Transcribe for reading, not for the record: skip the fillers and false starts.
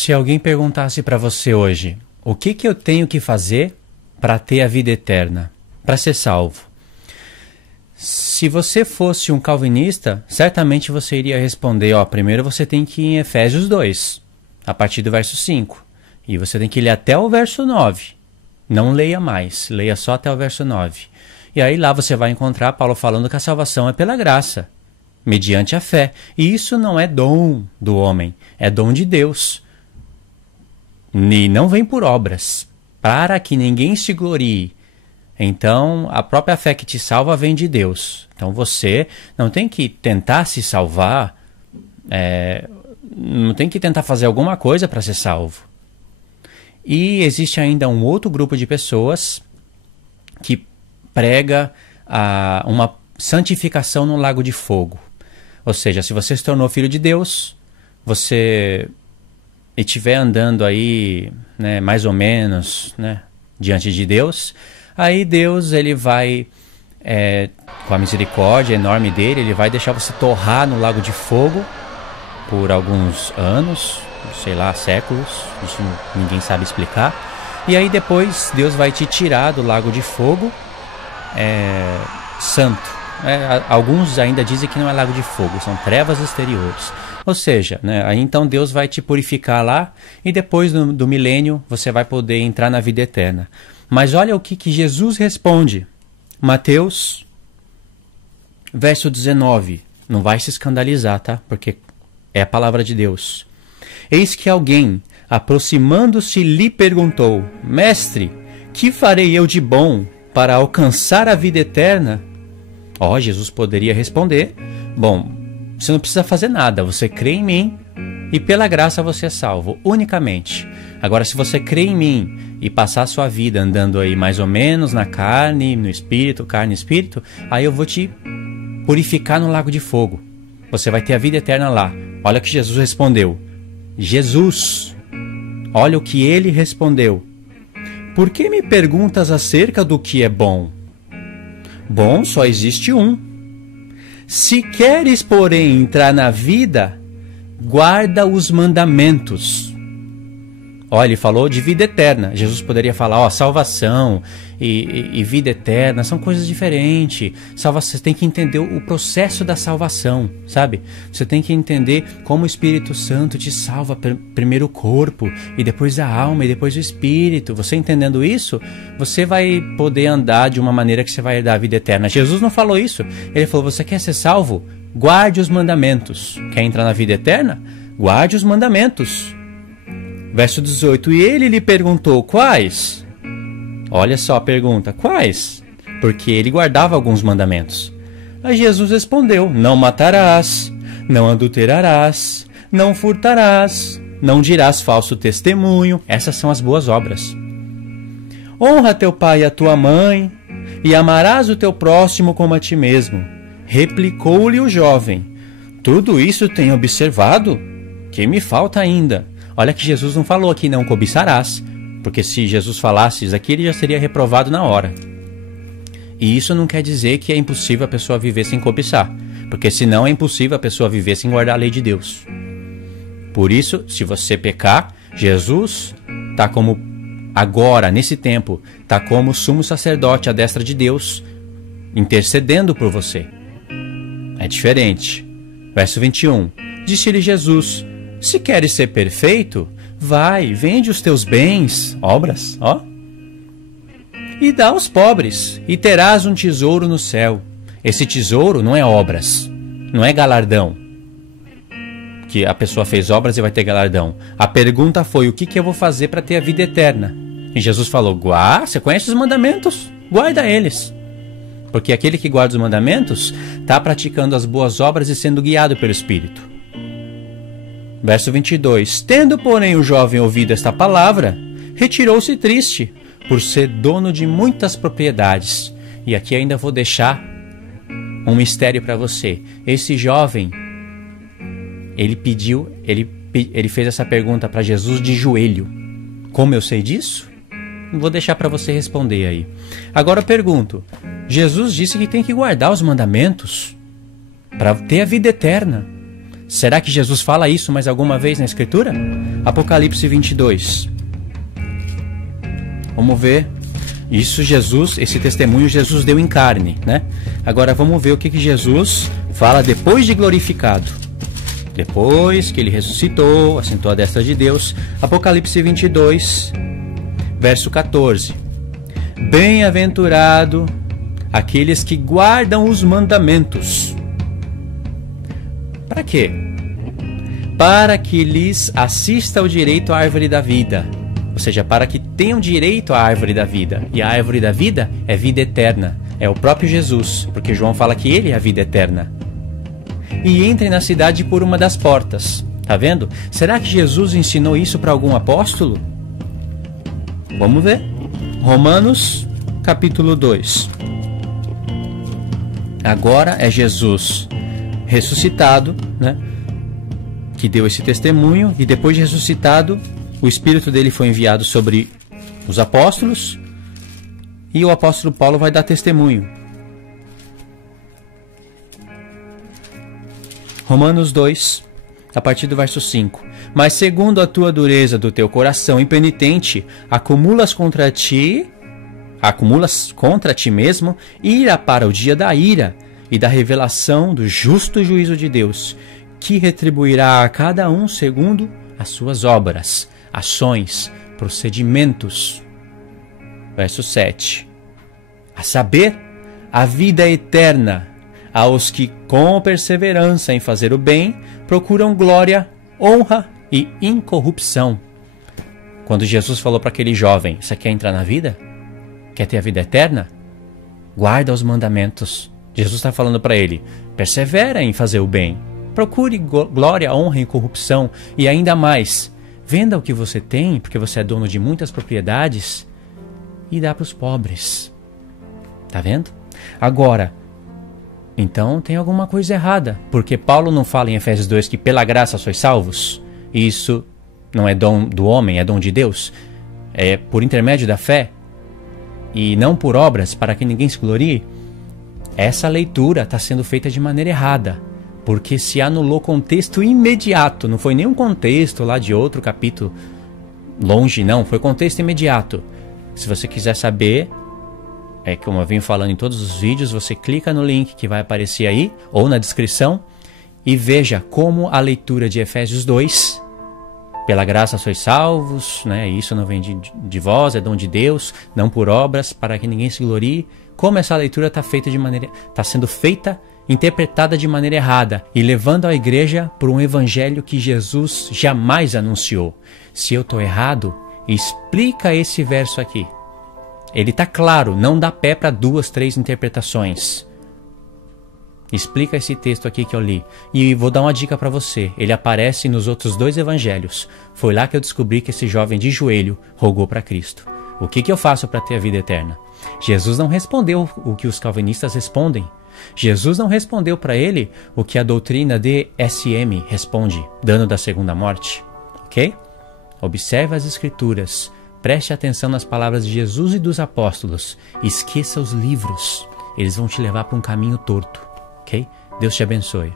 Se alguém perguntasse para você hoje, o que eu tenho que fazer para ter a vida eterna, para ser salvo? Se você fosse um calvinista, certamente você iria responder, primeiro você tem que ir em Efésios 2, a partir do verso 5. E você tem que ler até o verso 9. Não leia mais, leia só até o verso 9. E aí lá você vai encontrar Paulo falando que a salvação é pela graça, mediante a fé. E isso não é dom do homem, é dom de Deus. E não vem por obras, para que ninguém se glorie. Então, a própria fé que te salva vem de Deus. Então, você não tem que tentar se salvar, não tem que tentar fazer alguma coisa para ser salvo. E existe ainda um outro grupo de pessoas que prega uma santificação no lago de fogo. Ou seja, se você se tornou filho de Deus, e estiver andando aí, né, mais ou menos, né, diante de Deus, aí Deus ele vai, com a misericórdia enorme dele, ele vai deixar você torrar no lago de fogo por alguns anos, sei lá, séculos, isso ninguém sabe explicar. E aí depois Deus vai te tirar do lago de fogo santo. Alguns ainda dizem que não é lago de fogo, são trevas exteriores. Ou seja, né, aí então Deus vai te purificar lá e depois do milênio você vai poder entrar na vida eterna. Mas olha o que Jesus responde. Mateus, verso 19. Não vai se escandalizar, tá? Porque é a palavra de Deus. Eis que alguém, aproximando-se, lhe perguntou: Mestre, que farei eu de bom para alcançar a vida eterna? Jesus poderia responder: bom, você não precisa fazer nada, você crê em mim e pela graça você é salvo, unicamente. Agora, se você crê em mim e passar a sua vida andando aí mais ou menos na carne, no espírito, carne e espírito, aí eu vou te purificar no lago de fogo. Você vai ter a vida eterna lá. Olha o que Jesus respondeu. Jesus, olha o que ele respondeu. Por que me perguntas acerca do que é bom? Bom só existe um. Se queres, porém, entrar na vida, guarda os mandamentos. Ele falou de vida eterna. Jesus poderia falar, salvação e vida eterna são coisas diferentes. Você tem que entender o processo da salvação, sabe? Você tem que entender como o Espírito Santo te salva primeiro o corpo, e depois a alma, e depois o espírito. Você entendendo isso, você vai poder andar de uma maneira que você vai herdar a vida eterna. Jesus não falou isso. Ele falou, você quer ser salvo? Guarde os mandamentos. Quer entrar na vida eterna? Guarde os mandamentos. Verso 18, e ele lhe perguntou, quais? Olha só a pergunta, quais? Porque ele guardava alguns mandamentos. Aí Jesus respondeu, não matarás, não adulterarás, não furtarás, não dirás falso testemunho. Essas são as boas obras. Honra teu pai e a tua mãe, e amarás o teu próximo como a ti mesmo. Replicou-lhe o jovem, tudo isso tenho observado? Que me falta ainda? Olha que Jesus não falou aqui, não cobiçarás, porque se Jesus falasse isso aqui, ele já seria reprovado na hora. E isso não quer dizer que é impossível a pessoa viver sem cobiçar, porque senão é impossível a pessoa viver sem guardar a lei de Deus. Por isso, se você pecar, Jesus está como, agora, nesse tempo, está como sumo sacerdote à destra de Deus, intercedendo por você. É diferente. Verso 21. Disse-lhe Jesus, se queres ser perfeito, vai, vende os teus bens, obras, e dá aos pobres, e terás um tesouro no céu. Esse tesouro não é obras, não é galardão, que a pessoa fez obras e vai ter galardão. A pergunta foi, o que eu vou fazer para ter a vida eterna? E Jesus falou, você conhece os mandamentos? Guarda eles. Porque aquele que guarda os mandamentos está praticando as boas obras e sendo guiado pelo Espírito. Verso 22. Tendo, porém, o jovem ouvido esta palavra, retirou-se triste, por ser dono de muitas propriedades. E aqui ainda vou deixar um mistério para você. Esse jovem, ele fez essa pergunta para Jesus de joelho. Como eu sei disso? Vou deixar para você responder aí. Agora eu pergunto, Jesus disse que tem que guardar os mandamentos para ter a vida eterna. Será que Jesus fala isso mais alguma vez na Escritura? Apocalipse 22. Vamos ver. Isso Jesus, esse testemunho Jesus deu em carne, né? Agora vamos ver o que Jesus fala depois de glorificado. Depois que ele ressuscitou, assentou à destra de Deus. Apocalipse 22, verso 14. Bem-aventurado aqueles que guardam os mandamentos. Para quê? Para que lhes assista o direito à árvore da vida. Ou seja, para que tenham direito à árvore da vida. E a árvore da vida é vida eterna. É o próprio Jesus, porque João fala que ele é a vida eterna. E entrem na cidade por uma das portas. Tá vendo? Será que Jesus ensinou isso para algum apóstolo? Vamos ver. Romanos, capítulo 2. Agora é Jesus ressuscitado, né? Que deu esse testemunho, e depois de ressuscitado, o Espírito dele foi enviado sobre os apóstolos, e o apóstolo Paulo vai dar testemunho. Romanos 2, a partir do verso 5. Mas segundo a tua dureza do teu coração impenitente, acumulas contra ti mesmo ira para o dia da ira e da revelação do justo juízo de Deus, que retribuirá a cada um segundo as suas obras, ações, procedimentos. Verso 7. A saber, a vida eterna aos que com perseverança em fazer o bem procuram glória, honra e incorrupção. Quando Jesus falou para aquele jovem, você quer entrar na vida? Quer ter a vida eterna? Guarda os mandamentos. Jesus está falando para ele, persevera em fazer o bem. Procure glória, honra e incorrupção. E ainda mais, venda o que você tem, porque você é dono de muitas propriedades, e dá para os pobres. Tá vendo? Agora, então tem alguma coisa errada, porque Paulo não fala em Efésios 2 que pela graça sois salvos? Isso não é dom do homem, é dom de Deus? É por intermédio da fé? E não por obras, para que ninguém se glorie? Essa leitura está sendo feita de maneira errada, porque se anulou contexto imediato. Não foi nenhum contexto lá de outro capítulo longe, não. Foi contexto imediato. Se você quiser saber, como eu venho falando em todos os vídeos, você clica no link que vai aparecer aí, ou na descrição, e veja como a leitura de Efésios 2, pela graça sois salvos, né? Isso não vem de vós, é dom de Deus, não por obras, para que ninguém se glorie. Como essa leitura está sendo feita, interpretada de maneira errada e levando a igreja por um evangelho que Jesus jamais anunciou. Se eu estou errado, explica esse verso aqui. Ele está claro, não dá pé para 2, 3 interpretações. Explica esse texto aqui que eu li. E vou dar uma dica para você. Ele aparece nos outros 2 evangelhos. Foi lá que eu descobri que esse jovem de joelho rogou para Cristo. O que eu faço para ter a vida eterna? Jesus não respondeu o que os calvinistas respondem. Jesus não respondeu para ele o que a doutrina DSM responde, dano da segunda morte. Ok? Observe as escrituras. Preste atenção nas palavras de Jesus e dos apóstolos. Esqueça os livros. Eles vão te levar para um caminho torto. Ok? Deus te abençoe.